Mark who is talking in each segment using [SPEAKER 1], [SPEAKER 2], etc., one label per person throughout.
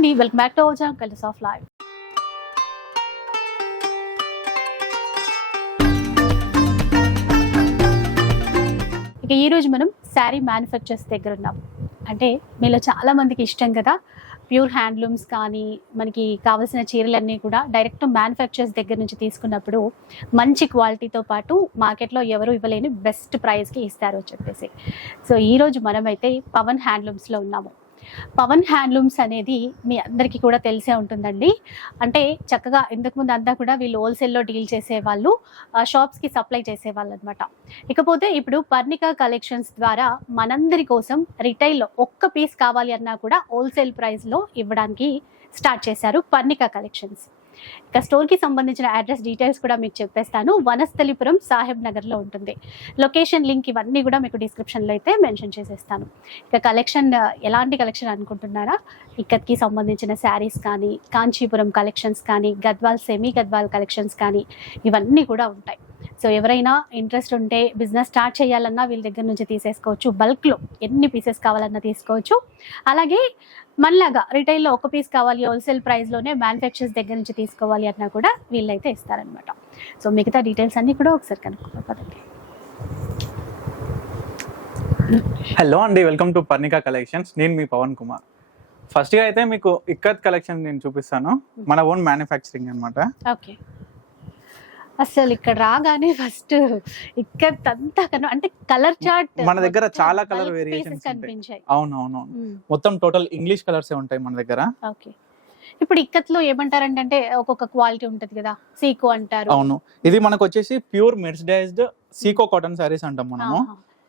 [SPEAKER 1] అండి welcome back to Oja colours of life ఇక ఈ రోజు మనం శారీ మ్యానుఫ్యాక్చర్స్ దగ్గర ఉన్నాం. అంటే మీలో చాలా మందికి ఇష్టం కదా. ప్యూర్ హ్యాండ్లూమ్స్ కానీ మనకి కావాల్సిన చీరలన్నీ కూడా డైరెక్ట్ మ్యానుఫ్యాక్చర్స్ దగ్గర నుంచి తీసుకున్నప్పుడు మంచి క్వాలిటీతో పాటు మార్కెట్లో ఎవరు ఇవ్వలేని బెస్ట్ ప్రైస్కి ఇస్తారు అని చెప్పేసి. సో ఈరోజు మనమైతే పవన్ హ్యాండ్లూమ్స్లో ఉన్నాము. పవన్ హ్యాండ్లూమ్స్ అనేది మీ అందరికీ కూడా తెలిసే ఉంటుందండి. అంటే చక్కగా ఇంతకు ముందు అంతా కూడా వీళ్ళు హోల్సేల్లో డీల్ చేసేవాళ్ళు షాప్స్కి సప్లై చేసేవాళ్ళు అనమాట ఇకపోతే ఇప్పుడు పర్ణిక కలెక్షన్స్ ద్వారా మనందరి కోసం రిటైల్లో ఒక్క పీస్ కావాలి అన్నా కూడా హోల్సేల్ ప్రైస్లో ఇవ్వడానికి స్టార్ట్ చేశారు పర్ణిక కలెక్షన్స్. ఇక స్టోర్కి సంబంధించిన అడ్రస్ డీటెయిల్స్ కూడా మీకు చెప్పేస్తాను. వనస్థలిపురం సాహెబ్ నగర్లో ఉంటుంది. లొకేషన్ లింక్ ఇవన్నీ కూడా మీకు డిస్క్రిప్షన్లో అయితే మెన్షన్ చేసేస్తాను. ఇక కలెక్షన్ ఎలాంటి కలెక్షన్ అనుకుంటున్నారా? ఇక్కత్కి సంబంధించిన శారీస్ కానీ కాంచీపురం కలెక్షన్స్ కానీ గద్వాల్ సెమీ గద్వాల్ కలెక్షన్స్ కానీ ఇవన్నీ కూడా ఉంటాయి. సో ఎవరైనా ఇంట్రెస్ట్ ఉంటే బిజినెస్ స్టార్ట్ చేయాలన్నా వీళ్ళ దగ్గర నుంచి తీసేసుకోవచ్చు. బల్క్లో ఎన్ని పీసెస్ కావాలన్నా తీసుకోవచ్చు. అలాగే మనలాగా రిటైల్లో ఒక పీస్ కావాలి హోల్సేల్ ప్రైస్లోనే మ్యానుఫ్యాక్చర్స్ దగ్గర నుంచి తీసుకోవాలి అన్నా కూడా వీళ్ళైతే ఇస్తారనమాట సో మిగతా డీటెయిల్స్ అన్నీ కూడా ఒకసారి కనుక్కోవాలి
[SPEAKER 2] హలో అండి వెల్కమ్ టు పర్ణికా కలెక్షన్స్ నేను మీ పవన్ కుమార్. ఫస్ట్గా అయితే మీకు ఇక్కత్ కలెక్షన్ నేను చూపిస్తాను. మన ఓన్ మ్యానుఫ్యాక్చరింగ్ అన్నమాట.
[SPEAKER 1] ఓకే. అసలు ఇక్కడ రాగానే ఫస్ట్ ఇక్కడ అంతా అంటే కలర్ చార్ట్
[SPEAKER 2] మన దగ్గర చాలా కలర్ వేరియేషన్స్
[SPEAKER 1] కనిపించాయి.
[SPEAKER 2] అవును అవును అవును. మొత్తం టోటల్ ఇంగ్లీష్ కలర్స్ ఉంటాయి మన దగ్గర.
[SPEAKER 1] ఓకే. ఇప్పుడు ఇక్కత్లో ఏమంటారంటే అంటే ఒక్కొక్క క్వాలిటీ ఉంటది కదా సీకో అంటారు.
[SPEAKER 2] అవును. ఇది మనకు వచ్చేసి pure mercerised Seeko cotton saris అంటాం మనము.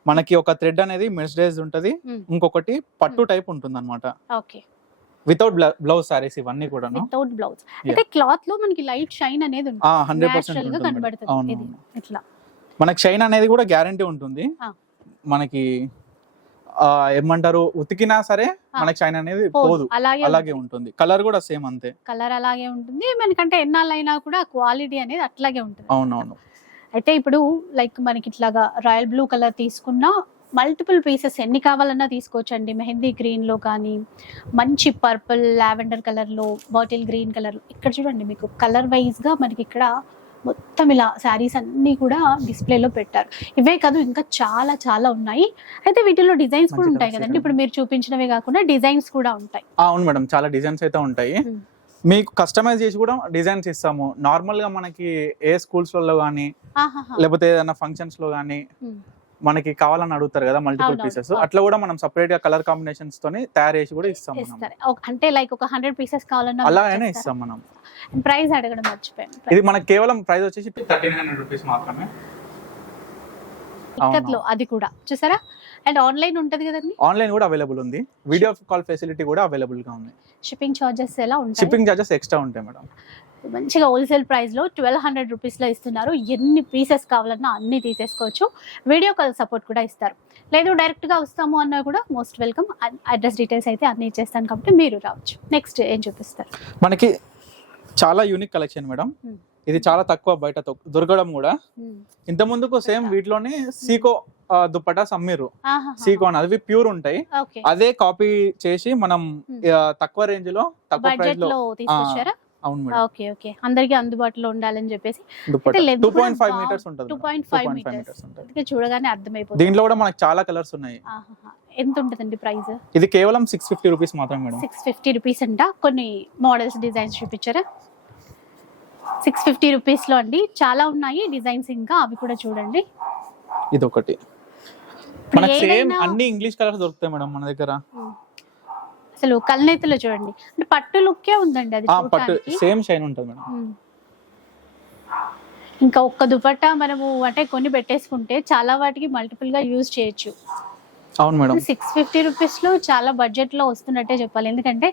[SPEAKER 2] మనకి ఒక థ్రెడ్ అనేది మెర్సిడైజ్ ఉంటది. ఇంకొకటి పట్టు టైప్ ఉంటుంది అనమాట
[SPEAKER 1] ఓకే.
[SPEAKER 2] వితౌట్ బ్లౌజ్ సారీస్ ఇవన్నీ కూడాను.
[SPEAKER 1] వితౌట్ బ్లౌజ్ అయితే క్లాత్లో మనకి లైట్ షైన్ అనేది ఉంటుంది. గా కనబడుతుంది. ఇట్లా.
[SPEAKER 2] మనకి షైన్ అనేది కూడా గ్యారంటీ ఉంటుంది. మనకి ఆ, ఏమంటారు ఉతికినా సరే. మనకి షైన్ అనేది
[SPEAKER 1] పోదు. అలాగే
[SPEAKER 2] అలాగే ఉంటుంది. కలర్ కూడా సేమ్ అంతే.
[SPEAKER 1] కలర్ అలాగే ఉంటుంది. మనకంటే ఎన్నాళ్ళైనా కూడా క్వాలిటీ అనేది అట్లాగే ఉంటుంది.
[SPEAKER 2] అవునవును.
[SPEAKER 1] అయితే ఇప్పుడు లైక్ మనకి ఇట్లాగా రాయల్ బ్లూ కలర్ తీసుకున్నా మల్టిపుల్ పీసెస్ ఎన్ని కావాలన్నా తీసుకోవచ్చండి. మెహందీ గ్రీన్లో కానీ మంచి పర్పుల్ లావెండర్ కలర్లో బాటిల్ గ్రీన్ కలర్ ఇక్కడ చూడండి మీకు కలర్ వైజ్గా మనకి ఇక్కడ మొత్తం ఇలా శారీస్ అన్ని కూడా డిస్ప్లేలో పెట్టారు. ఇవే కాదు ఇంకా చాలా చాలా ఉన్నాయి. అయితే వీటిలో డిజైన్స్ కూడా ఉంటాయి కదండి. ఇప్పుడు మీరు చూపించినవే కాకుండా డిజైన్స్ కూడా ఉంటాయి.
[SPEAKER 2] అవును మేడం. చాలా డిజైన్స్ అయితే ఉంటాయి. మీకు కస్టమైజ్ చేసి కూడా డిజైన్స్ ఇస్తాము. నార్మల్గా మనకి ఏ స్కూల్స్లో కానీ. లేకపోతే ఏదైనా ఫంక్షన్స్లో కానీ. మనకి కావాలని అడుగుతారు కదా మల్టిపుల్. పీసెస్. అట్లా కూడా మనం సపరేట్గా కలర్ కాంబినేషన్స్ తోని తయారు చేసి కూడా ఇస్తాం
[SPEAKER 1] అంటే లైక్ ఒక హండ్రెడ్ పీసెస్ కావాలన్నా
[SPEAKER 2] అలాగనే ఇస్తాం మనం.
[SPEAKER 1] ప్రైస్ అడగడం మర్చిపోయాను.
[SPEAKER 2] ఇది మనకి కేవలం ప్రైస్ వచ్చేసి థర్టీన్ హండ్రెడ్ రూపీస్ మాత్రమే
[SPEAKER 1] ఇక్కత్లో అది కూడా. చూసారా? అండ్ ఆన్లైన్ ఉంటది కదండి?
[SPEAKER 2] ఆన్లైన్ కూడా అవైలబుల్ ఉంది. వీడియో కాల్ ఫెసిలిటీ కూడా అవైలబుల్గా ఉంది.
[SPEAKER 1] షిప్పింగ్ చార్జెస్ ఎలా ఉంటాయి?
[SPEAKER 2] షిప్పింగ్ చార్జెస్ ఎక్స్ట్రా ఉంటాయి మేడం.
[SPEAKER 1] మంచిగా హోల్సేల్ ప్రైస్లో ట్వెల్వ్ హండ్రెడ్ రూపీస్లో ఇస్తున్నారు. ఎన్ని పీసెస్ కావాలన్నా అన్ని తీసేసుకోవచ్చు. వీడియో కాల్ సపోర్ట్ కూడా ఇస్తారు. లేదు డైరెక్ట్గా వస్తాము అన్నా కూడా మోస్ట్ వెల్కమ్ అడ్రస్ డీటెయిల్స్ అయితే అన్ని ఇచ్చేస్తాను కాబట్టి మీరు రావచ్చు. నెక్స్ట్ ఏం చూపిస్తారు?
[SPEAKER 2] మనకి చాలా యూనిక్ కలెక్షన్ మేడం
[SPEAKER 1] Hmm.
[SPEAKER 2] ఇది చాలా తక్కువ బయట దొరకడం కూడా. ఇంత ముందుకు సేమ్ వీటిలోనే సీకో ఆ, దుప్పటాస్ అమ్మిర్రు సీకో అని. అవి ప్యూర్ ఉంటాయి. అదే కాపీ చేసి మనం
[SPEAKER 1] Hmm.
[SPEAKER 2] తక్కువ రేంజ్లో తక్కువ
[SPEAKER 1] ప్రైస్లో
[SPEAKER 2] అవును మేడం.
[SPEAKER 1] Okay okay. అందరికి అందుబాటులో ఉండాలని చెప్పేసి.
[SPEAKER 2] టూ పాయింట్ ఫైవ్ మీటర్స్ ఉంటుంది
[SPEAKER 1] టూ పాయింట్ ఫైవ్ మీటర్స్.
[SPEAKER 2] ఉంటుంది.
[SPEAKER 1] చూడగానే అర్థమైపోతుంది.
[SPEAKER 2] దీంట్లో కూడా మనకి చాలా కలర్స్ ఉన్నాయి.
[SPEAKER 1] ఎంత ఉంటుందండి ప్రైస్?
[SPEAKER 2] ఇది కేవలం సిక్స్ ఫిఫ్టీ రూపీస్ మాత్రమే మేడం.
[SPEAKER 1] సిక్స్ ఫిఫ్టీ రూపీస్ అంట. కొన్ని మోడల్స్ డిజైన్స్ చూపించారా? సిక్స్ ఫిఫ్టీ రూపీస్లో అండి. చాలా ఉన్నాయి డిజైన్స్ ఇంకా. అవి కూడా చూడండి.
[SPEAKER 2] ఇది ఒకటి మనకి సేమ్ అన్ని ఇంగ్లీష్ కలర్స్ దొరుకుతాయి మేడం మన దగ్గర.
[SPEAKER 1] అసలు కల్నేతలో చూడండి. అంటే పట్టు లుక్కే ఉందండి అది
[SPEAKER 2] పట్టు సేమ్ షైన్ ఉంటుంది మేడం.
[SPEAKER 1] ఇంకా ఒక్క దుపట్టా మనము అంటే కొన్ని పెట్టేసుకుంటే చాలా వాటికి మల్టిపుల్గా యూజ్ చేయొచ్చు.
[SPEAKER 2] అవును మేడం.
[SPEAKER 1] సిక్స్ ఫిఫ్టీ రూపీస్లో చాలా బడ్జెట్లో వస్తున్నట్టే చెప్పాలి. ఎందుకంటే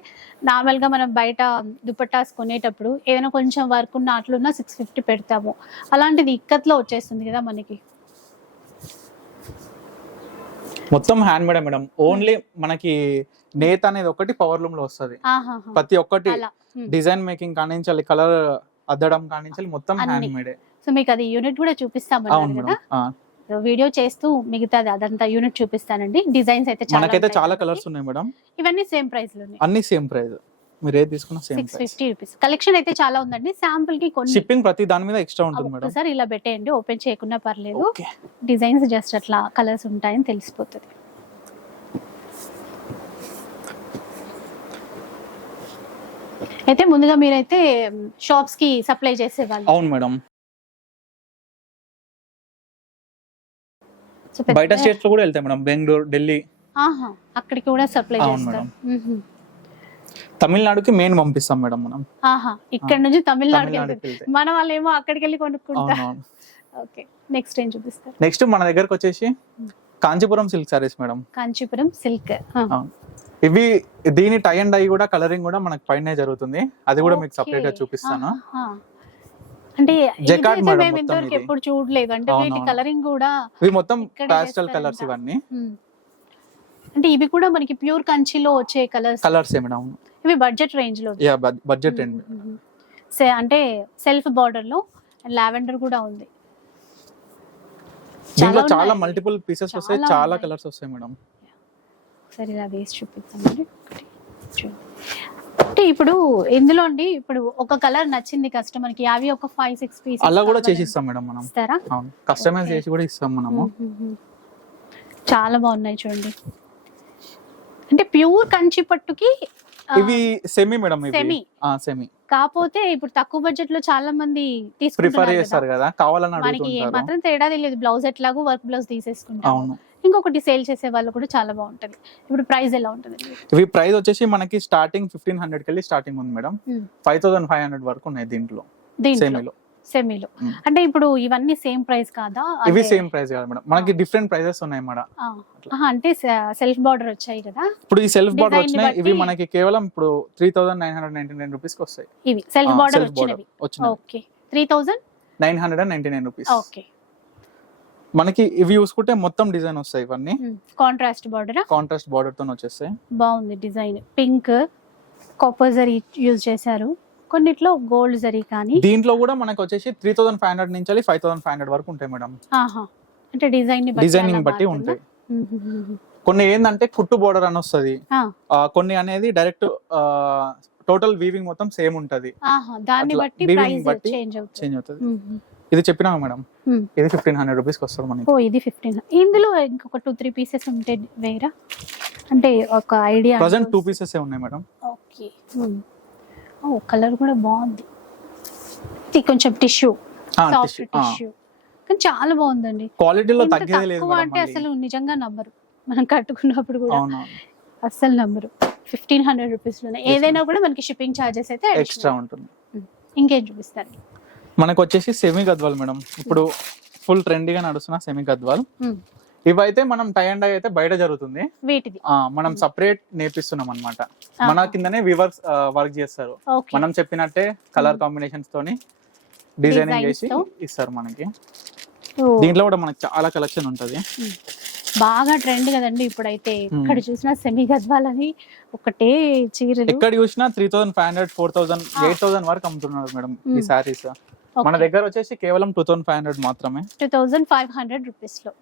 [SPEAKER 1] నార్మల్గా మనం బయట దుపట్టాస్ కొనేటప్పుడు ఏదైనా కొంచెం వర్క్ ఉన్న అట్లున్నా సిక్స్ ఫిఫ్టీ పెడతాము. అలాంటిది ఇక్కత్లో వచ్చేస్తుంది కదా మనకి.
[SPEAKER 2] మొత్తం హ్యాండ్ మేడ్ మేడం ఓన్లీ మనకి నేత అనేది ఒకటి పవర్ లూమ్లో వస్తుంది. ప్రతి ఒక్కటి. డిజైన్ మేకింగ్ కానించాలి కలర్ అద్దడం కానించాలి మొత్తం. హ్యాండ్ మేడే
[SPEAKER 1] సో మీకు అది యూనిట్ కూడా కదా. సో వీడియో చేస్తూ మిగతాది అదంతా యూనిట్ చూపిస్తానండి డిజైన్స్ అయితే చాలా
[SPEAKER 2] మనకైతే. కలర్స్ ఉన్నాయి మేడం
[SPEAKER 1] ఇవన్నీ సేమ్ ప్రైస్లోనే
[SPEAKER 2] అన్ని సేమ్ ప్రైస్ మీరు ఏది తీసుకున్నా same
[SPEAKER 1] six fifty rupees. Collection అయితే చాలా ఉందండి. శాంపుల్కి కొన్ని
[SPEAKER 2] షిప్పింగ్ ప్రతి దాని మీద ఎక్స్ట్రా ఉంటుంది మేడం.
[SPEAKER 1] ఒక్కసారి ఇలా పెట్టేయండి. ఓపెన్ చేయకుండా పర్లేదు. డిజైన్స్ జస్ట్ అట్లా కలర్స్ ఉంటాయని తెలిసిపోతుంది. అయితే ముందుగా మీరైతే షాప్స్కి సప్లై చేసేవాళ్ళు.
[SPEAKER 2] అవును మేడం. బయట స్టేట్స్లో కూడా వెళ్తాయి మేడం. బెంగళూరు ఢిల్లీ.
[SPEAKER 1] ఆహా, అక్కడికి కూడా సప్లై చేస్తారు.
[SPEAKER 2] తమిళనాడుకి మెయిన్ పంపిస్తాం మేడం మనం.
[SPEAKER 1] ఇక్కడ నుంచి తమిళనాడుకి మన వాళ్ళు ఏమో అక్కడికి వెళ్ళి
[SPEAKER 2] అవునవును.
[SPEAKER 1] ఓకే నెక్స్ట్ ఏం చూపిస్తారు?
[SPEAKER 2] నెక్స్ట్ మన దగ్గరకు వచ్చేసి Kanchipuram silk saris madam.
[SPEAKER 1] Kanchipuram silk
[SPEAKER 2] ఇవి దీని టై అండ్ ఐ కూడా కలరింగ్ కూడా మనకి పైన జరుగుతుంది. అది కూడా మీకు సపరేట్గా చూపిస్తాను.
[SPEAKER 1] అంటే ఇదైతే
[SPEAKER 2] మేడం
[SPEAKER 1] ఇంతవరకు. ఎప్పుడు చూడలేదు. అంటే వీటి. కలరింగ్ కూడా
[SPEAKER 2] ఇవి మొత్తం పాస్టల్. కలర్స్ ఇవన్నీ.
[SPEAKER 1] అంటే ఇవి కూడా మనకి ప్యూర్ కంచిలో వచ్చే కలర్స్
[SPEAKER 2] కలర్స్ ఏ మేడం.
[SPEAKER 1] ఇవి బడ్జెట్ రేంజ్లో
[SPEAKER 2] యా బడ్జెట్
[SPEAKER 1] మ్మ్. సే- అంటే సెల్ఫ్ బార్డర్లో లావెండర్ కూడా ఉంది
[SPEAKER 2] దీంట్లో
[SPEAKER 1] చాలా.
[SPEAKER 2] మల్టిపుల్ పీసెస్ వస్తాయి
[SPEAKER 1] చాలా.
[SPEAKER 2] కలర్స్ వస్తాయి మేడం
[SPEAKER 1] ఒకసారి ఇలా వేసి చూపిస్తామండి. అంటే ఇప్పుడు ఇందులో అండి ఇప్పుడు ఒక కలర్ నచ్చింది కస్టమర్కి అవి ఒక ఫైవ్ సిక్స్ పీసెస్
[SPEAKER 2] అలా కూడా చేసి ఇస్తాం మేడం మనం
[SPEAKER 1] ఇస్తారా
[SPEAKER 2] అవును కస్టమైజ్. చేసి కూడా ఇస్తాం మనము
[SPEAKER 1] మ్మ్. చాలా బాగున్నాయి చూడండి అంటే ప్యూర్ కంచి పట్టుకి
[SPEAKER 2] ఇవి సెమీ మేడం ఇవి.
[SPEAKER 1] Semi.
[SPEAKER 2] సెమీ
[SPEAKER 1] కాకపోతే ఇప్పుడు తక్కువ బడ్జెట్లో చాలా మంది
[SPEAKER 2] ప్రిఫర్. చేస్తారు కదా. కావాలని
[SPEAKER 1] మనకి మాత్రం తేడా తెలియదు. బ్లౌజ్ ఎట్లాగో వర్క్ బ్లౌజ్ తీసేసుకుంటాం
[SPEAKER 2] అవును.
[SPEAKER 1] ఇంకొకటి సేల్ చేసే వాళ్ళు కూడా చాలా బాగుంటది. ఇప్పుడు ప్రైస్ ఎలా ఉంటుంది?
[SPEAKER 2] ఇవి ప్రైస్ వచ్చేసి మనకి స్టార్టింగ్ ఫిఫ్టీన్ హండ్రెడ్ కెళ్ళి స్టార్టింగ్ ఉంది madam. Five thousand five hundred వరకు ఉన్నాయి దీంట్లో.
[SPEAKER 1] దీంట్లో.
[SPEAKER 2] సెమీలో
[SPEAKER 1] సెమీలో. అంటే ఇప్పుడు ఇవన్నీ సేమ్ ప్రైస్ కాదా?
[SPEAKER 2] ఇవి సేమ్ ప్రైస్ కాదు మేడం. మనకి డిఫరెంట్ ప్రైసెస్ ఉన్నాయి మేడం.
[SPEAKER 1] అంటే సెల్ఫ్ బార్డర్ వచ్చాయి కదా?
[SPEAKER 2] ఇప్పుడు ఈ సెల్ఫ్ బార్డర్ వచ్చినాయి. ఇవి మనకి కేవలం ఇప్పుడు three thousand nine hundred ninety nine rupees వస్తాయి.
[SPEAKER 1] ఇవి సెల్ఫ్ బార్డర్ వచ్చినవి. Okay three thousand
[SPEAKER 2] nine hundred and ninety nine rupees
[SPEAKER 1] okay
[SPEAKER 2] మనకి ఇవి చూసుకుంటే మొత్తం డిజైన్ వస్తాయి ఇవన్నీ.
[SPEAKER 1] కాంట్రాస్ట్ బార్డర్
[SPEAKER 2] కాంట్రాస్ట్ బార్డర్తో వచ్చేస్తాయి.
[SPEAKER 1] బాగుంది design. Pink copper zari use చేశారు. కొన్నిట్లో గోల్డ్ జరీ కానీ
[SPEAKER 2] దీంట్లో కూడా మనకి వచ్చేసి త్రీ థౌసండ్ ఫైవ్ హండ్రెడ్ నుంచి ఫైవ్ థౌసండ్ ఫైవ్ హండ్రెడ్ వరకు ఉంటాయి మేడం.
[SPEAKER 1] అంటే డిజైన్
[SPEAKER 2] డిజైనింగ్ బట్టి? ఉంటాయి. కొన్ని ఏంటంటే కుట్టు బోర్డర్ అని వస్తుంది. కొన్ని అనేది డైరెక్ట్ టోటల్ వీవింగ్ మొత్తం సేమ్ ఉంటది.
[SPEAKER 1] దాన్ని బట్టి ప్రైస్
[SPEAKER 2] బట్టి
[SPEAKER 1] చేంజ్ అవుతుంది.
[SPEAKER 2] ఇది చెప్పినా మేడం. ఇది ఫిఫ్టీన్ హండ్రెడ్ రూపీస్ వస్తుంది మనకి.
[SPEAKER 1] ఓ ఇది ఫిఫ్టీన్ ఇందులో ఇంకొక టూ త్రీ పీసెస్ ఉంటే వేరా అంటే ఒక ఐడియా
[SPEAKER 2] ప్రజెంట్ టూ పీసెస్ ఉన్నాయి మేడం.
[SPEAKER 1] ఓకే ఓ కలర్ కూడా బాగుంది. ఇది కొంచెం టిష్యూ సాఫ్ట్ టిష్యూ కానీ చాలా బాగుందండి.
[SPEAKER 2] క్వాలిటీలో
[SPEAKER 1] తక్కువ అంటే. అసలు నిజంగా నమ్మరు. మనం కట్టుకున్నప్పుడు కూడా అస్సలు నమ్మరు. ఫిఫ్టీన్ హండ్రెడ్ రూపీస్లోనే. ఏదైనా కూడా మనకి షిప్పింగ్ ఛార్జెస్ అయితే
[SPEAKER 2] ఎక్స్ట్రా. ఉంటుంది.
[SPEAKER 1] ఇంకేం చూపిస్తారు?
[SPEAKER 2] మనకు వచ్చేసి సెమీ గద్వాల్ మేడం ఇప్పుడు ఫుల్ ట్రెండీగా నడుస్తున్న సెమీ గద్వాల్. ఇవైతే మనం టై అండ్ డై అయితే బయట జరుగుతుంది.
[SPEAKER 1] వీటిది.
[SPEAKER 2] మనం సపరేట్ నేర్పిస్తున్నాం అనమాట. మన కిందనే వివర్స్ వర్క్ చేస్తారు. మనం చెప్పినట్టే కలర్ కాంబినేషన్స్ తోని డిజైనింగ్ చేసి. ఇస్తారు మనకి. దీంట్లో కూడా మనకి చాలా కలెక్షన్ ఉంటది.
[SPEAKER 1] బాగా ట్రెండ్ కదండి ఇప్పుడైతే. ఇక్కడ చూసినా సెమీ గద్వాలని ఒకటే చీరలు.
[SPEAKER 2] ఎక్కడ చూసినా three thousand five hundred four thousand eight thousand వరకు అమ్ముతున్నారు మేడం ఈ. సారీస్ మన దగ్గర వచ్చేసి కేవలం టూ థౌసండ్ ఫైవ్ హండ్రెడ్ మాత్రమే.
[SPEAKER 1] టూ థౌజండ్ ఫైవ్ హండ్రెడ్ రూపీస్లో.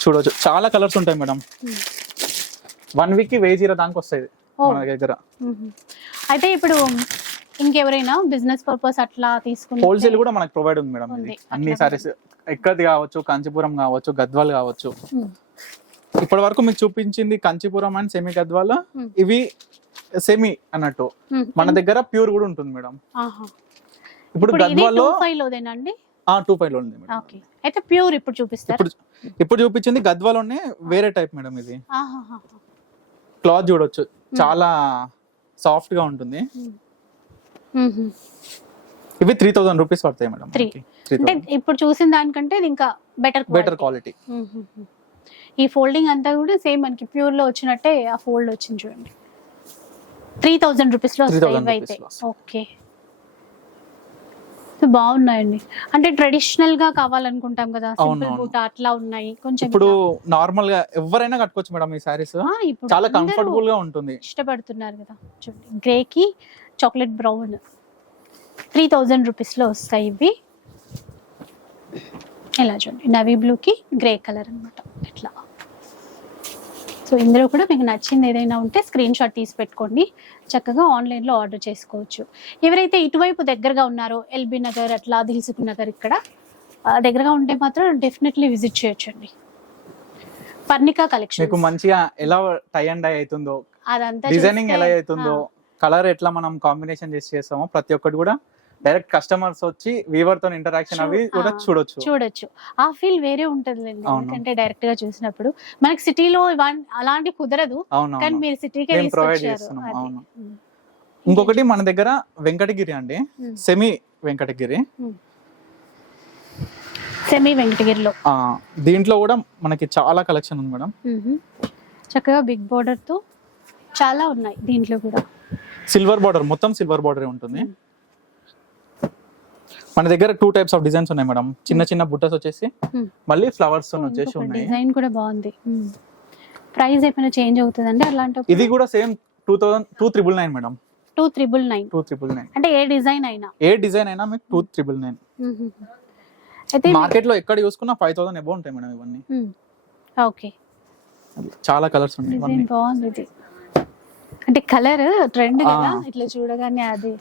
[SPEAKER 2] చూడొచ్చు చాలా కలర్స్ ఉంటాయి మేడం
[SPEAKER 1] Hmm.
[SPEAKER 2] వన్ వీక్కి వెయ్యి జీరో దానికి వస్తాయి. మన దగ్గర.
[SPEAKER 1] అయితే ఇప్పుడు ఇంకెవరైనా బిజినెస్ పర్పస్ అట్లా తీసుకుంటే
[SPEAKER 2] హోల్సేల్ కూడా మనకు ప్రొవైడ్ ఉంది మేడం ఇది. అన్ని సారీస్ ఎక్కది కావచ్చు కాంచీపురం కావచ్చు గద్వాల్ కావచ్చు. ఇప్పటి వరకు మీకు చూపించింది కాంచీపురం అండ్ సెమీ గద్వాల్. ఇవి సెమీ అన్నట్టు. మన దగ్గర ప్యూర్ కూడా ఉంటుంది మేడం. ఇప్పుడు గద్వాల్లో
[SPEAKER 1] టూ
[SPEAKER 2] ఫైవ్లో ఉంది మేడం
[SPEAKER 1] అయితే ప్యూర్ ఇప్పుడు చూపిస్తారు?
[SPEAKER 2] ఇప్పుడు ఇప్పుడు చూపించింది గద్వాలోనే వేరే టైప్ మేడం ఇది. క్లాత్ చూడొచ్చు. చాలా సాఫ్ట్గా ఉంటుంది. ఇవి త్రీ థౌసండ్ రూపీస్ పడతాయి మేడం
[SPEAKER 1] అంటే ఇప్పుడు చూసిన దానికంటే ఇది ఇంకా బెటర్
[SPEAKER 2] బెటర్ క్వాలిటీ
[SPEAKER 1] ఈ ఫోల్డింగ్ అంతా కూడా సేమ్ మనకి ప్యూర్లో వచ్చినట్టే ఆ ఫోల్డ్ వచ్చింది చూడండి. త్రీ థౌజండ్ రూపీస్లో వస్తాయి
[SPEAKER 2] 3000
[SPEAKER 1] ఇవి అయితే.
[SPEAKER 2] rupees లో. వస్తాయి.
[SPEAKER 1] ఓకే బాగున్నాయండి. అంటే ట్రెడిషనల్గా కావాలనుకుంటాం కదా సింపుల్. బూట అట్లా ఉన్నాయి. కొంచెం
[SPEAKER 2] ఇప్పుడు నార్మల్గా ఎవరైనా కట్టుకోవచ్చు మేడం ఈ సారీస్ చాలా కంఫర్టబుల్గా ఉంటుంది.
[SPEAKER 1] ఇష్టపడుతున్నారు కదా చూడండి. గ్రే కి చాక్లెట్ బ్రౌన్. త్రీ థౌజండ్ రూపీస్లో వస్తాయి ఇవి. ఇలా చూడండి. నవీ బ్లూ కి గ్రే కలర్ అన్నమాట. ఇట్లా. సో ఇందులో కూడా మీకు నచ్చింది ఏదైనా ఉంటే స్క్రీన్ షాట్ తీసి పెట్టుకోండి. చక్కగా ఆన్లైన్లో ఆర్డర్ చేసుకోవచ్చు. ఎవరైతే ఇటువైపు దగ్గరగా ఉన్నారో ఎల్బీ నగర్ అట్లా దిల్సుఖ్ నగర్ ఇక్కడ దగ్గరగా ఉంటే మాత్రం డెఫినెట్లీ విజిట్ చేయొచ్చండి. పర్ణికా కలెక్షన్
[SPEAKER 2] మీకు మంచిగా ఎలా టై అండ్ డై అవుతుందో
[SPEAKER 1] అదంతా
[SPEAKER 2] డిజైనింగ్ ఎలా అవుతుందో కలర్ ఎట్లా మనం కాంబినేషన్ చేసి చేస్తామో ప్రతి ఒక్కటి కూడా డైరెక్ట్ కస్టమర్స్ వచ్చి వీవర్తో ఇంటరాక్షన్ అవి కూడా. చూడొచ్చు.
[SPEAKER 1] చూడొచ్చు. ఆ ఫీల్ వేరే
[SPEAKER 2] అవును.
[SPEAKER 1] ఎందుకంటే డైరెక్ట్గా చూసినప్పుడు. మనకి సిటీలో అలాంటి కుదరదు. కానీ. మీరు సిటీకే తీసుకొచ్చారు
[SPEAKER 2] చేస్తున్నాం. అవును. ఇంకొకటి మన దగ్గర వెంకటగిరి అండి. సెమీ వెంకటగిరి.
[SPEAKER 1] సెమీ వెంకటగిరిలో.
[SPEAKER 2] ఆ, దీంట్లో కూడా మనకి చాలా కలెక్షన్ ఉంది మేడం.
[SPEAKER 1] చక్కగా బిగ్ బోర్డర్తో చాలా ఉన్నాయి దీంట్లో కూడా.
[SPEAKER 2] సిల్వర్ బార్డర్ మొత్తం సిల్వర్ బార్డర్ ఉంటుంది. మన దగ్గర టూ టైప్స్ ఆఫ్ డిజైన్స్ ఉన్నాయి మేడం చిన్న చిన్న బుట్టస్ వచ్చేసి
[SPEAKER 1] Hmm.
[SPEAKER 2] మళ్ళీ ఫ్లవర్స్ వచ్చేసి ఉన్నాయి.
[SPEAKER 1] డిజైన్ కూడా బాగుంది. ప్రైస్ ఏమైనా చేంజ్ అవుతుందండి? అలాంటి
[SPEAKER 2] ఇది కూడా same two thousand two triple nine madam
[SPEAKER 1] two triple nine
[SPEAKER 2] two triple nine
[SPEAKER 1] అంటే ఏ డిజైన్ అయినా.
[SPEAKER 2] ఏ డిజైన్ అయినా మీకు టూ త్రిబుల్ నైన్.
[SPEAKER 1] అయితే
[SPEAKER 2] మార్కెట్లో ఎక్కడ చూసుకున్నా ఫైవ్ థౌసండ్ ఎబో ఉంటాయి మేడం ఇవన్నీ.
[SPEAKER 1] ఓకే
[SPEAKER 2] చాలా కలర్స్ ఉన్నాయి ఇవన్నీ.
[SPEAKER 1] బాగుంది ఇది. అంటే కలర్ ట్రెండ్. కదా ఇట్లా చూడగానే అది.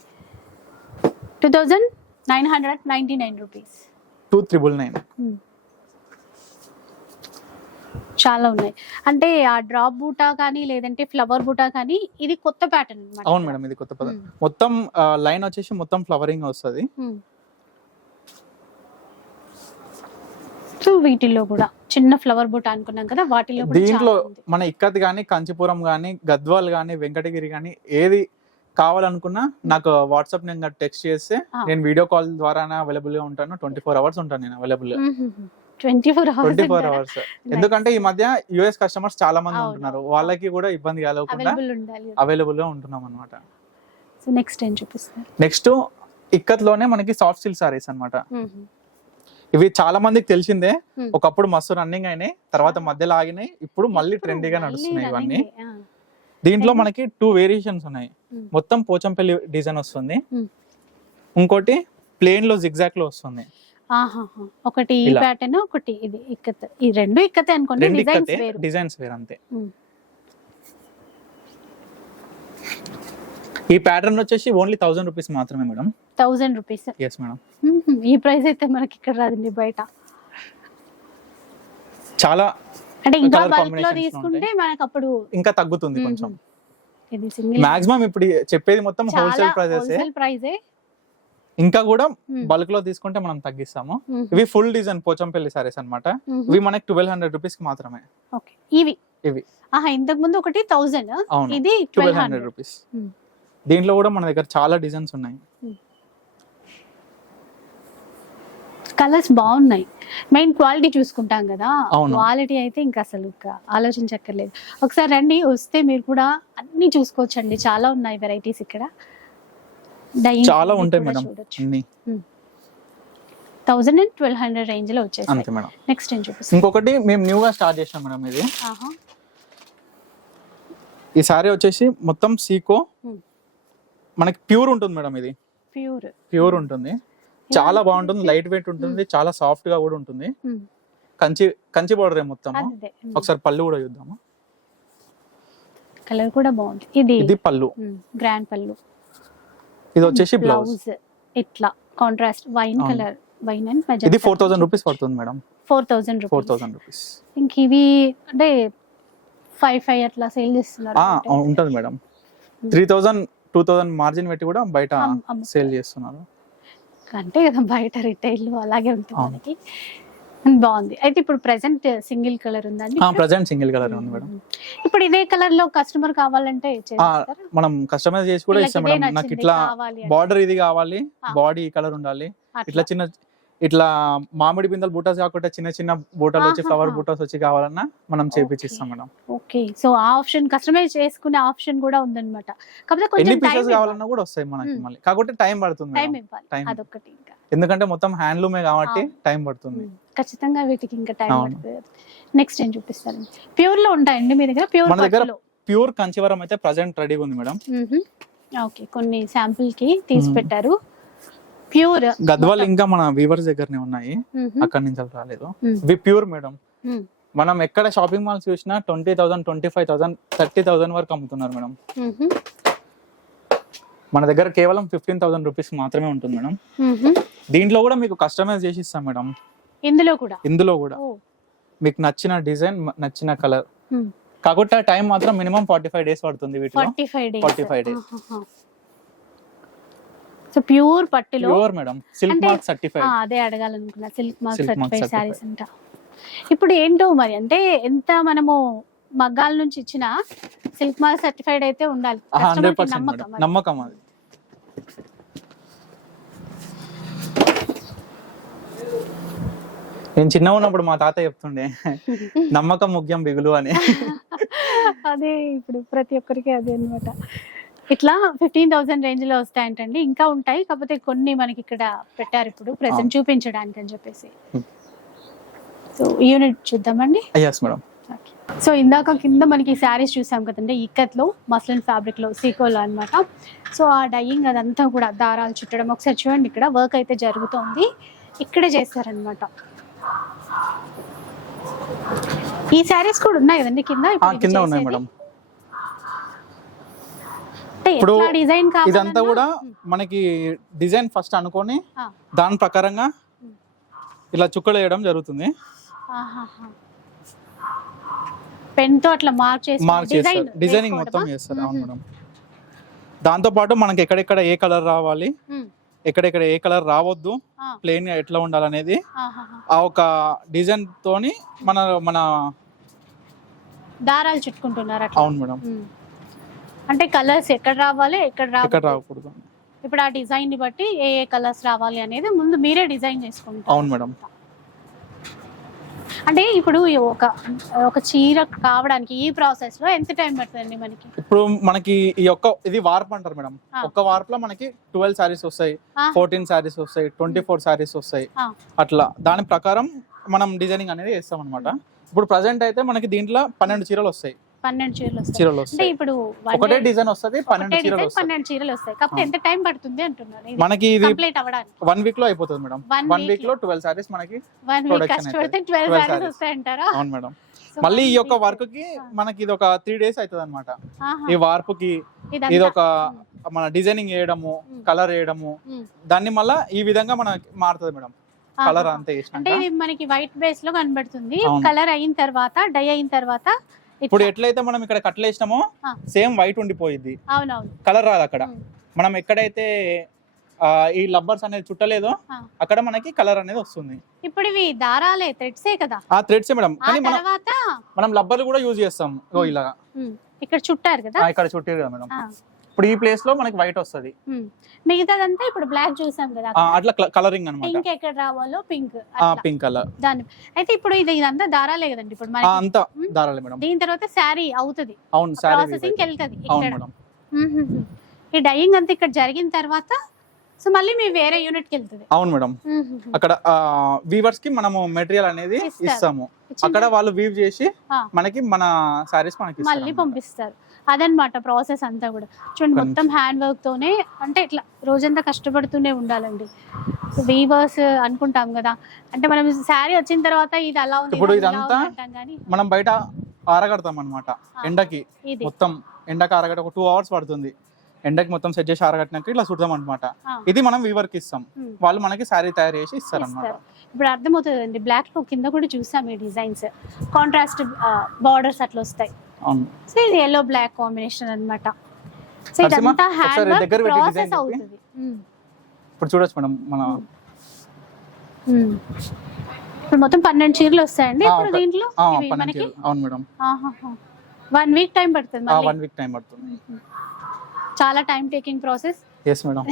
[SPEAKER 1] Two thousand nine hundred ninety nine rupees.
[SPEAKER 2] Two triple nine.
[SPEAKER 1] చాలా ఉన్నాయి. అంటే ఆ డ్రాప్ బూటా కానీ లేదంటే ఫ్లవర్ బూటా కానీ ఇది కొత్త ప్యాటర్న్ అన్నమాట.
[SPEAKER 2] అవును మేడం ఇది కొత్త
[SPEAKER 1] Hmm.
[SPEAKER 2] మొత్తం లైన్ వచ్చేసి మొత్తం ఫ్లవరింగ్ వస్తుంది.
[SPEAKER 1] సో వీటిల్లో కూడా చిన్న ఫ్లవర్ బూటా అనుకున్నాం కదా వాటిల్లో కూడా
[SPEAKER 2] దీంట్లో. మన ఇక్కత్ గానీ కంచిపురం గానీ గద్వాల్ గానీ వెంకటగిరి గానీ ఏది కావాలనుకున్నా నాకు వాట్సాప్ నేను టెక్స్ట్ చేస్తే. నేను వీడియో కాల్ ద్వారా అవైలబుల్గా ఉంటాను. ట్వంటీ ఫోర్ అవర్స్ ఉంటాను నేను available
[SPEAKER 1] twenty four
[SPEAKER 2] twenty four
[SPEAKER 1] hours
[SPEAKER 2] ఎందుకంటే ఈ మధ్య యుఎస్ కస్టమర్స్ చాలా మంది. ఉంటున్నారు. వాళ్ళకి కూడా ఇబ్బంది కలగకుండా అవైలబుల్గా ఉంటున్నాం అనమాట
[SPEAKER 1] సో నెక్స్ట్ ఏం చూపిస్తారు?
[SPEAKER 2] నెక్స్ట్ ఇక్కత్లోనే మనకి సాఫ్ట్ సిల్క్ సారీస్ అన్నమాట. ఇవి చాలా మందికి తెలిసిందే. ఒకప్పుడు మస్తు రన్నింగ్ అయినాయి. తర్వాత మధ్యలో ఆగినాయి. ఇప్పుడు మళ్ళీ ట్రెండీగా నడుస్తున్నాయి ఇవన్నీ. దీంట్లో మనకి టూ వేరియేషన్స్ ఉన్నాయి.
[SPEAKER 1] Hmm.
[SPEAKER 2] మొత్తం పోచంపల్లి డిజైన్ వస్తుంది.
[SPEAKER 1] Hmm.
[SPEAKER 2] ఇంకోటి ప్లేన్లో జిగ్జాక్లో వస్తుంది
[SPEAKER 1] ఒకటి ఈ. ప్యాటర్న్ ఒకటి ఇది ఇక్కత్. ఈ రెండు ఇక్కతే అనుకోండి డిజైన్స్ వేరు.
[SPEAKER 2] డిజైన్స్ వేరు అంతే.
[SPEAKER 1] Hmm.
[SPEAKER 2] ఈ ప్యాటర్న్ వచ్చేసి ఓన్లీ థౌసండ్ రూపీస్ మాత్రమే madam.
[SPEAKER 1] Thousand rupees
[SPEAKER 2] yes madam.
[SPEAKER 1] ఈ ప్రైస్ అయితే మనకి ఇక్కడ రాదండి బయట.
[SPEAKER 2] చాలా
[SPEAKER 1] అంటే ఇంకా
[SPEAKER 2] బల్క్లో
[SPEAKER 1] తీసుకుంటే మనకు అప్పుడు
[SPEAKER 2] ఇంకా తగ్గుతుంది కొంచెం.
[SPEAKER 1] ఇది సింగిల్
[SPEAKER 2] మాక్సిమం ఇప్పుడు చెప్పేది మొత్తం హోల్సేల్ ప్రైజెస్
[SPEAKER 1] హోల్సేల్ ప్రైజే
[SPEAKER 2] ఇంకా కూడా బల్క్లో తీసుకుంటే మనం తగ్గిస్తాము. ఇవి ఫుల్ డిజైన్ పోచంపల్లి సారీస్ అన్నమాట. ఇవి మనకి ట్వెల్వ్ హండ్రెడ్ రూపీస్కి మాత్రమే.
[SPEAKER 1] ఓకే. ఇవి?
[SPEAKER 2] ఇవి.
[SPEAKER 1] ఆహా ఇంతకు ముందు ఒకటి
[SPEAKER 2] అవును.
[SPEAKER 1] ఇది
[SPEAKER 2] ట్వెల్వ్ హండ్రెడ్ రూపీస్. దీంట్లో కూడా మన దగ్గర చాలా డిజైన్స్ ఉన్నాయి.
[SPEAKER 1] కలర్స్ బాగున్నాయి. మెయిన్ క్వాలిటీ చూసుకుంటాం కదా. క్వాలిటీ అయితే ఇంకా అసలు ఇంకా ఆలోచించక్కర్లేదు. ఒకసారి రండి వస్తే మీరు కూడా అన్ని చూసుకోవచ్చండి. చాలా ఉన్నాయి వెరైటీస్ ఇక్కడ.
[SPEAKER 2] చాలా ఉంటాయి madam
[SPEAKER 1] thousand and twelve hundred
[SPEAKER 2] రేంజ్లో మేడం.
[SPEAKER 1] నెక్స్ట్ ఏం చూపిస్తాం?
[SPEAKER 2] ఇంకొకటి మేము న్యూ గా స్టార్ట్ చేసాం మేడం ఇది.
[SPEAKER 1] ఆహా.
[SPEAKER 2] ఈ సారీ వచ్చేసి మొత్తం సీకో
[SPEAKER 1] Hmm.
[SPEAKER 2] మనకి ప్యూర్ ఉంటుంది మేడం ఇది.
[SPEAKER 1] ప్యూర్
[SPEAKER 2] ప్యూర్ ఉంటుంది. చాలా బాగుంటుంది లైట్ వెయిట్ ఉంటుంది చాలా సాఫ్ట్గా కూడా ఉంటుంది.
[SPEAKER 1] Hmm.
[SPEAKER 2] కంచి కంచి బార్డర్ మొత్తం ఒకసారి పళ్ళు కూడా చూద్దాము?
[SPEAKER 1] కలర్ కూడా బాగుంది. ఇది
[SPEAKER 2] ఇది పళ్ళు.
[SPEAKER 1] గ్రాండ్ పళ్ళు.
[SPEAKER 2] ఇది వచ్చేసి బ్లౌజ్.
[SPEAKER 1] ఇట్లా contrast wine. Colour wine and
[SPEAKER 2] ఇది ఫోర్ థౌసండ్ రూపీస్ పడుతుంది madam.
[SPEAKER 1] Four thousand
[SPEAKER 2] four
[SPEAKER 1] rupees
[SPEAKER 2] thousand rupees
[SPEAKER 1] ఇంక ఇవి అంటే ఫైవ్ ఫైవ్ అట్లా సేల్ చేస్తున్నారు అంటే.
[SPEAKER 2] ఉంటుంది madam. Three thousand two thousand margin పెట్టి కూడా బయట. సేల్ చేస్తున్నారు.
[SPEAKER 1] అంటే కదా బయట రిటైల్ అలాగే ఉంటుంది. మనకి బాగుంది అయితే ఇప్పుడు ప్రెసెంట్ సింగిల్ కలర్ ఉందండి
[SPEAKER 2] ప్రజెంట్ సింగిల్ కలర్ ఉంది మేడం
[SPEAKER 1] ఇప్పుడు ఇదే కలర్లో కస్టమర్ కావాలంటే?
[SPEAKER 2] మనం కస్టమైజ్ చేసి కూడా ఇస్తాం మేడం నాకు ఇట్లా. బార్డర్ ఇది కావాలి. బాడీ కలర్ ఉండాలి. ఇట్లా చిన్న ఇట్లా మామిడి బిందెలు బూటాస్ కాకుండా చిన్న చిన్న బూటాలు వచ్చి ఫ్లవర్. బూటాస్ వచ్చి కావాలన్నా మనం చేపించిస్తాం మేడం.
[SPEAKER 1] ఓకే. సో ఆ ఆప్షన్ కస్టమైజ్ చేసుకునే ఆప్షన్ కూడా ఉందన్నమాట. కాకపోతే
[SPEAKER 2] ఎన్ని
[SPEAKER 1] కొంచెం
[SPEAKER 2] పీసెస్
[SPEAKER 1] టైం
[SPEAKER 2] కావాలన్నా కూడా వస్తాయి మనకి. మళ్ళీ. కాకపోతే టైం పడుతుంది
[SPEAKER 1] టైం
[SPEAKER 2] మేడం.
[SPEAKER 1] ఇవ్వాలి.
[SPEAKER 2] Time.
[SPEAKER 1] అదొకటి ఇంకా.
[SPEAKER 2] ఎందుకంటే మొత్తం హ్యాండ్లూమే కాబట్టి. టైం పడుతుంది.
[SPEAKER 1] ఉమ్, ఖచ్చితంగా వీటికి ఇంకా టైం
[SPEAKER 2] అవును.
[SPEAKER 1] పడుతుంది. నెక్స్ట్ ఏం చూపిస్తారండి? ప్యూర్లో ఉంటాయండి మీ దగ్గర? ప్యూర్
[SPEAKER 2] మన దగ్గర ప్యూర్ కంచివరం అయితే ప్రజెంట్ రెడీగా ఉంది మేడం.
[SPEAKER 1] ఓకే. కొన్ని శాంపుల్కి తీసి. పెట్టారు. ప్యూర్
[SPEAKER 2] గద్వాల్ ఇంకా మన వీవర్స్ దగ్గరనే ఉన్నాయి. అక్కడి నుంచి రాలేదు. ఇవి ప్యూర్ మేడం. మనం ఎక్కడ షాపింగ్ మాల్స్ చూసినా twenty thousand twenty five thousand thirty thousand వరకు అమ్ముతున్నారు మేడం. మన దగ్గర కేవలం ఫిఫ్టీన్ థౌసండ్ రూపీస్ మాత్రమే ఉంటుంది మేడం. దీంట్లో కూడా మీకు కస్టమైజ్ చేసి ఇస్తాం మేడం.
[SPEAKER 1] ఇందులో కూడా?
[SPEAKER 2] ఇందులో కూడా. మీకు నచ్చిన డిజైన్ నచ్చిన కలర్. కాకపోతే టైం మాత్రం మినిమం ఫార్టీ ఫైవ్ డేస్ పడుతుంది వీటిలో.
[SPEAKER 1] Forty five days.
[SPEAKER 2] 45 days.
[SPEAKER 1] So pure పట్టులో
[SPEAKER 2] pure madam silk mark certified
[SPEAKER 1] ఆ, అదే అడగాలనుకున్నా. Silk mark certified. శారీస్ అంట. ఇప్పుడు ఏంటో మరి? అంటే ఎంత మనము మగ్గాల నుంచి ఇచ్చిన సిల్క్ మార్క్ సర్టిఫైడ్ అయితే ఉండాలి. నమ్మకం అది.
[SPEAKER 2] నమ్మకం అది. నేను చిన్నగా ఉన్నప్పుడు మా తాత చెప్తుండే నమ్మకం ముఖ్యం బిగులు అని.
[SPEAKER 1] అదే ఇప్పుడు ప్రతి ఒక్కరికి అదే అన్నమాట. ఇట్లా ఫిఫ్టీన్ థౌసండ్ రేంజ్లో వస్తాయంటండి. ఇంకా ఉంటాయి. కాకపోతే కొన్ని మనకి ఇక్కడ పెట్టారు ఇప్పుడు. ప్రెసెంట్ చూపించడానికి అని చెప్పేసి. సో యూనిట్ చూద్దామండి?
[SPEAKER 2] మేడం
[SPEAKER 1] సో ఇందాక కింద మనకి శారీస్ చూసాం కదండి. ఇక్కత్లో మస్లిన్ ఫ్యాబ్రిక్లో సీకోలో అన్నమాట. సో ఆ డైయింగ్ అదంతా కూడా దారాలు చుట్టడం. ఒకసారి చూడండి ఇక్కడ. వర్క్ అయితే జరుగుతోంది. ఇక్కడే చేస్తారనమాట ఈ శారీస్ కూడా ఉన్నాయి కదండి కింద? ఇప్పుడు
[SPEAKER 2] కింద ఉన్నాయి. మేడం ఇప్పుడు ఇదంతా కూడా మనకి డిజైన్ ఫస్ట్ అనుకొని. దాని ప్రకారంగా ఇలా చుక్కలు వేయడం జరుగుతుంది.
[SPEAKER 1] పెన్తో అట్లా మార్క్ చేసి
[SPEAKER 2] మార్క్ చేస్తారు. డిజైనింగ్ మొత్తం చేస్తారు. అవును మేడం. దాంతో పాటు మనకి ఎక్కడెక్కడ ఏ కలర్ రావాలి ఎక్కడెక్కడ ఏ కలర్ రావద్దు ప్లెయిన్గా ఎట్లా ఉండాలనేది ఆ ఒక డిజైన్ తోని మన మన
[SPEAKER 1] దారాలు చుట్టుకుంటున్నారు
[SPEAKER 2] అవును మేడం.
[SPEAKER 1] అంటే కలర్స్ ఎక్కడ రావాలి ఎక్కడ
[SPEAKER 2] ఎక్కడ
[SPEAKER 1] రావాలి
[SPEAKER 2] రాకూడదు.
[SPEAKER 1] ఇప్పుడు ఆ డిజైన్ని బట్టి ఏ ఏ కలర్స్ రావాలి అనేది ముందు మీరే డిజైన్ చేసుకుంటారు.
[SPEAKER 2] అవును మేడం.
[SPEAKER 1] అంటే ఇప్పుడు ఈ ఒక ఒక చీర కావడానికి ఈ ప్రాసెస్లో ఎంత టైం పడుతుంది మనకి?
[SPEAKER 2] ఇప్పుడు మనకి ఈ యొక్క ఇది వార్ప్ అంటారు మేడం.
[SPEAKER 1] ఆ.
[SPEAKER 2] ఒక్క వార్ప్లో మనకి ట్వెల్వ్ సారీస్ వస్తాయి
[SPEAKER 1] ఆ,
[SPEAKER 2] ఫోర్టీన్ సారీస్ వస్తాయి ట్వంటీ ఫోర్ సారీస్ వస్తాయి.
[SPEAKER 1] ఆ.
[SPEAKER 2] అట్లా. దాని ప్రకారం మనం డిజైనింగ్ అనేది చేస్తాం అనమాట ఇప్పుడు ప్రజెంట్ అయితే మనకి దీంట్లో పన్నెండు చీరలు వస్తాయి.
[SPEAKER 1] పన్నెండు చీరలు వస్తాయి
[SPEAKER 2] చీరలు
[SPEAKER 1] అంటే
[SPEAKER 2] వస్తాయి
[SPEAKER 1] ఇప్పుడు
[SPEAKER 2] ఒకటే డిజైన్ వస్తుంది పన్నెండు చీరలు వస్తాయి
[SPEAKER 1] పన్నెండు చీరలు వస్తాయి
[SPEAKER 2] ఆ.
[SPEAKER 1] ఎంత టైం పడుతుంది అంటున్నారు
[SPEAKER 2] మనకి ఇది
[SPEAKER 1] కంప్లీట్ అవ్వడానికి
[SPEAKER 2] వన్ వీక్లో అయిపోతుంది మేడం వన్ వీక్లో ట్వెల్వ్ సారీస్ మనకి
[SPEAKER 1] వన్ వీక్ కష్టపడితే ట్వెల్వ్
[SPEAKER 2] 12
[SPEAKER 1] సారీస్
[SPEAKER 2] sarees.
[SPEAKER 1] వస్తాయంటారా
[SPEAKER 2] అవును మేడం మళ్ళీ ఈ యొక్క. వర్క్కి మనకి ఇది ఒక త్రీ డేస్ అవుతుంది అనమాట. ఈ
[SPEAKER 1] వార్ప్కి.
[SPEAKER 2] ఇది ఒక మన డిజైనింగ్ వేయడము. కలర్ వేయడము. దాన్ని మళ్ళా ఈ విధంగా మనకి మారుతుంది మేడం. కలర్ అంతే
[SPEAKER 1] అంటే మనకి వైట్ బేస్లో కనబడుతుంది. కలర్ అయిన తర్వాత డై అయిన తర్వాత.
[SPEAKER 2] ఇప్పుడు ఎట్లయితే మనం ఇక్కడ కట్లు వేసినామో
[SPEAKER 1] ఆ.
[SPEAKER 2] సేమ్ వైట్ ఉండిపోయింది కలర్ రాదు అక్కడ. మనం ఎక్కడైతే ఈ లబ్బర్స్ అనేది చుట్టలేదో. అక్కడ మనకి కలర్ అనేది వస్తుంది.
[SPEAKER 1] ఇప్పుడు ఇవి దారాలే థ్రెడ్సే కదా?
[SPEAKER 2] ఆ థ్రెడ్స్ మేడం. కానీ మనం
[SPEAKER 1] తర్వాత
[SPEAKER 2] మనం లబ్బర్లు కూడా యూజ్ చేస్తాం. ఓ ఇలా
[SPEAKER 1] ఉమ్, ఇక్కడ చుట్టారు కదా?
[SPEAKER 2] ఇక్కడ చుట్టారు కదా మేడం. ఇప్పుడు ఈ ప్లేస్లో మనకి వైట్ వస్తుంది.
[SPEAKER 1] మిగతాదంతా ఇప్పుడు బ్లాక్ చూసాం కదా
[SPEAKER 2] అట్లా కలరింగ్ అనమాట
[SPEAKER 1] పింక్ ఎక్కడ రావాలో పింక్
[SPEAKER 2] పింక్ కలర్
[SPEAKER 1] దాని అయితే ఇప్పుడు ఇది ఇదంతా దారాలే కదండి ఇప్పుడు
[SPEAKER 2] అంతా. దారాలే మేడం.
[SPEAKER 1] దీని తర్వాత శారీ అవుతుంది.
[SPEAKER 2] అవును
[SPEAKER 1] ప్రాసెసింగ్ వెళ్తది. ఈ డైయింగ్ అంతా ఇక్కడ జరిగిన తర్వాత సో మళ్ళీ మీ వేరే యూనిట్కి వెళ్తుంది
[SPEAKER 2] అవును మేడం. అక్కడ వీవర్స్కి మనము మెటీరియల్ అనేది. ఇస్తాము అక్కడ వాళ్ళు వీవ్ చేసి. మనకి మన సారీస్ మనకి
[SPEAKER 1] మళ్ళీ. పంపిస్తారు అదనమాట ప్రాసెస్ అంతా కూడా చూడండి. మొత్తం హ్యాండ్ వర్క్ తోనే అంటే ఇట్లా రోజంతా కష్టపడుతూనే ఉండాలండి వీవర్స్ అనుకుంటాం కదా అంటే మనం శారీ వచ్చిన తర్వాత ఇది అలా ఉంది
[SPEAKER 2] ఇప్పుడు ఇదంతా మనం బయట ఆరగడతాం అనమాట. ఎండకి మొత్తం ఎండకి ఆరగట్ట ఒక టూ అవర్స్ పడుతుంది ఎండకి మొత్తం సెట్ చేసి ఆరగట్టినాక ఇట్లా సుడతాం అనమాట. ఇది మనం వీవర్కి ఇస్తాం. వాళ్ళు మనకి శారీ తయారు చేసి ఇస్తారు అనమాట
[SPEAKER 1] ఇస్తారు. ఇప్పుడు అర్థమవుతుందండి బ్లాక్లో కింద కూడా చూసాం ఈ డిజైన్స్ కాంట్రాస్ట్ బార్డర్స్ అట్లా వస్తాయి. సో ఇది ఎల్లో బ్లాక్ కాంబినేషన్ అన్నమాట. సో ఇదంతా హ్యాండ్ వర్క్ ప్రాసెస్. అవుతుంది.
[SPEAKER 2] ఇప్పుడు చూడొచ్చు మేడం మన.
[SPEAKER 1] ఇప్పుడు మొత్తం పన్నెండు చీరలు వస్తాయండి ఇప్పుడు దీంట్లో.
[SPEAKER 2] అవును మేడం.
[SPEAKER 1] వన్ వీక్ టైం పడుతుంది
[SPEAKER 2] వన్ వీక్ టైం పడుతుంది.
[SPEAKER 1] చాలా time taking process
[SPEAKER 2] yes madam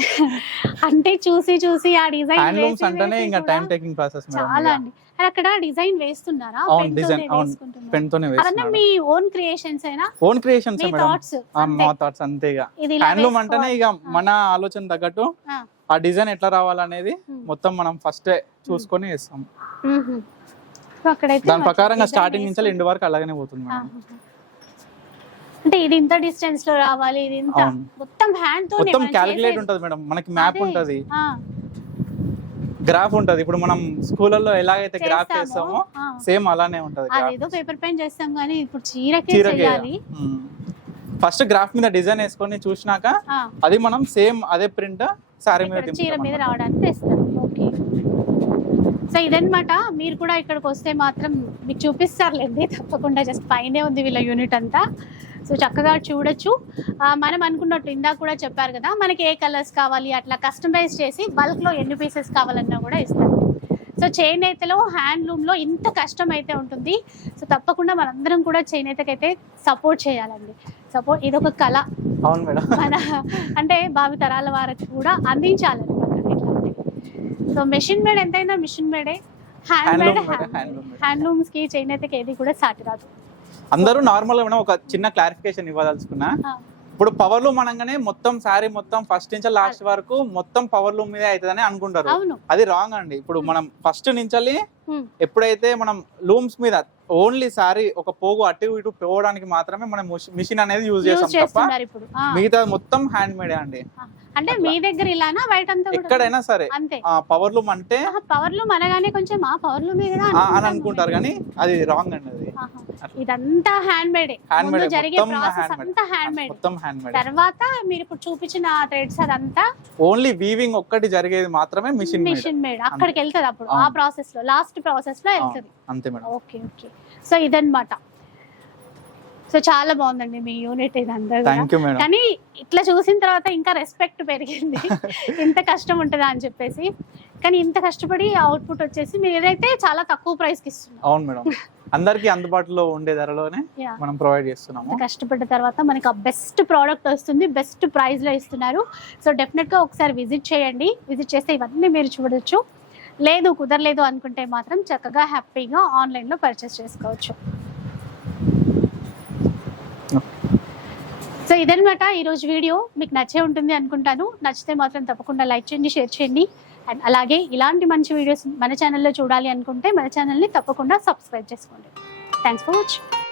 [SPEAKER 1] అంటే చూసి చూసి ఆ డిజైన్
[SPEAKER 2] హ్యాండ్లూమ్స్ అంటేనే ఇంకా టైం టేకింగ్ ప్రాసెస్
[SPEAKER 1] చాలా
[SPEAKER 2] మేడం
[SPEAKER 1] అండి. మరి అక్కడ డిజైన్ వేస్తున్నారా?
[SPEAKER 2] అవును డిజైన్ అవును? పెన్ తోనే
[SPEAKER 1] అవన్నీ
[SPEAKER 2] వేస్తున్నాడు
[SPEAKER 1] మీ ఓన్ క్రియేషన్స్ అయినా
[SPEAKER 2] ఓన్ క్రియేషన్స్ మేడం
[SPEAKER 1] థాట్స్
[SPEAKER 2] మా థాట్స్ అంతే ఇక. హ్యాండ్లూమ్ అంటేనే ఇక. మన ఆలోచన తగ్గట్టు
[SPEAKER 1] ఆ.
[SPEAKER 2] డిజైన్ ఎట్లా రావాలనేది. మొత్తం మనం ఫస్ట్ చూసుకొని వేస్తాం. దాని ప్రకారంగా స్టార్టింగ్ నుంచి. ఎండ్ వరకు అలాగనే పోతుంది మేడం.
[SPEAKER 1] అంటే ఇది ఇంత డిస్టెన్స్లో రావాలి ఇది ఇంత. మొత్తం హ్యాండ్తో
[SPEAKER 2] మొత్తం క్యాలిక్యులేట్ ఉంటది మేడం. మనకి మ్యాప్ ఉంటది. గ్రాఫ్ ఉంటది. ఇప్పుడు మనం స్కూళ్ళల్లో ఎలాగైతే గ్రాఫ్
[SPEAKER 1] చేస్తాము.
[SPEAKER 2] సేమ్ అలానే ఉంటది
[SPEAKER 1] అదేదో పేపర్ పెన్ చేస్తాం కానీ ఇప్పుడు చీరకే చేయాలి.
[SPEAKER 2] ఫస్ట్ గ్రాఫ్ మీద డిజైన్ వేసుకొని చూసినాక అది మనం సేమ్ అదే ప్రింట్ సారీ మీద
[SPEAKER 1] చీర మీద రావడానికి తెస్తాం ఓకే. సో ఇదన్నమాట. మీరు కూడా ఇక్కడికి వస్తే మాత్రం మీకు చూపిస్తారులేండి. తప్పకుండా జస్ట్ పైనే ఉంది వీళ్ళ యూనిట్ అంతా. సో చక్కగా చూడొచ్చు. మనం అనుకున్నట్టు ఇందాక కూడా చెప్పారు కదా మనకి ఏ కలర్స్ కావాలి అట్లా కస్టమైజ్ చేసి బల్క్లో ఎన్ని పీసెస్ కావాలన్నా కూడా ఇస్తారు సో చేనేతలో హ్యాండ్లూమ్లో ఇంత కష్టం అయితే ఉంటుంది. సో తప్పకుండా మనందరం కూడా చేనేతకైతే సపోర్ట్ చేయాలండి. సపోర్ట్ ఇదొక కళ.
[SPEAKER 2] అవును మేడం.
[SPEAKER 1] మన అంటే భావి తరాల వారికి కూడా అందించాలన్నమాట ఇట్లాంటివి. సో మెషిన్ మేడ్ ఎంతైనా machine May Day. Hand made
[SPEAKER 2] handloom madam handloom madam.
[SPEAKER 1] హ్యాండ్లూమ్స్కి చేనేతకి ఏది కూడా సాటి రాదు.
[SPEAKER 2] అందరూ నార్మల్గా ఒక చిన్న క్లారిఫికేషన్ ఇవ్వదలుచుకున్నా. ఇప్పుడు పవర్ లూమ్ అనగానే మొత్తం శారీ మొత్తం ఫస్ట్ నుంచి లాస్ట్ వరకు మొత్తం పవర్ లూమ్ మీదే అవుతుందని అనుకుంటారు. అది రాంగ్ అండి. ఇప్పుడు మనం ఫస్ట్ నుంచి. ఎప్పుడైతే మనం లూమ్స్ మీద ఓన్లీ సారీ ఒక పోగు అటు ఇటు పోవడానికి మాత్రమే మనం మిషన్ అనేది యూజ్ చేస్తాం తప్ప మిగతా మొత్తం హ్యాండ్ మేడే అండి.
[SPEAKER 1] అంటే మీ దగ్గర ఇలానా? బయట
[SPEAKER 2] ఎక్కడైనా సరే. పవర్ లూమ్ అంటే
[SPEAKER 1] పవర్ లూమ్ అనగానే కొంచెం ఆ పవర్ లూమ్
[SPEAKER 2] అని అనుకుంటారు కానీ అది రాంగ్ అండి అది.
[SPEAKER 1] ఇదంతా హ్యాండ్ మేడే
[SPEAKER 2] హ్యాండ్ మేడ్
[SPEAKER 1] జరిగే ప్రాసెస్ అంతా హ్యాండ్ మేడ్
[SPEAKER 2] మొత్తం హ్యాండ్ మేడ్
[SPEAKER 1] తర్వాత మీరు ఇప్పుడు చూపించిన థ్రెడ్స్ అదంతా
[SPEAKER 2] ఓన్లీ వీవింగ్ ఒక్కటి జరిగేది మాత్రమే మిషన్
[SPEAKER 1] మిషన్ మేడ్ అక్కడికి వెళ్తుంది అప్పుడు. ఆ. ప్రాసెస్లో. లాస్ట్ ప్రాసెస్లో వెళ్తుంది.
[SPEAKER 2] అంతే మేడం.
[SPEAKER 1] Okay okay. సో ఇదన్నమాట. సో చాలా బాగుందండి మీ యూనిట్ ఇదంతా కానీ ఇట్లా చూసిన తర్వాత ఇంకా రెస్పెక్ట్ పెరిగింది. ఇంత కష్టం ఉంటుందా అని చెప్పేసి. కానీ ఇంత కష్టపడి అవుట్పుట్ వచ్చేసి మీరు ఏదైతే చాలా తక్కువ ప్రైస్కి ఇస్తున్నారు.
[SPEAKER 2] అవును మేడం. అందరికీ అందుబాటులో ఉండే ధరలోనే. మనం ప్రొవైడ్ చేస్తున్నాము.
[SPEAKER 1] కష్టపడ్డ తర్వాత మనకి ఆ బెస్ట్ ప్రోడక్ట్ వస్తుంది. బెస్ట్ ప్రైస్లో ఇస్తున్నారు. సో డెఫినెట్గా ఒకసారి విజిట్ చేయండి. విజిట్ చేస్తే ఇవన్నీ మీరు చూడొచ్చు. లేదు కుదరలేదు అనుకుంటే మాత్రం చక్కగా హ్యాపీగా ఆన్లైన్లో పర్చేస్ చేసుకోవచ్చు. సో ఇదనమాట ఈరోజు వీడియో. మీకు నచ్చే ఉంటుంది అనుకుంటాను. నచ్చితే మాత్రం తప్పకుండా లైక్ చేయండి షేర్ చేయండి. అండ్ అలాగే ఇలాంటి మంచి వీడియోస్ మన ఛానల్లో చూడాలి అనుకుంటే మన ఛానల్ని తప్పకుండా సబ్స్క్రైబ్ చేసుకోండి. Thanks for watching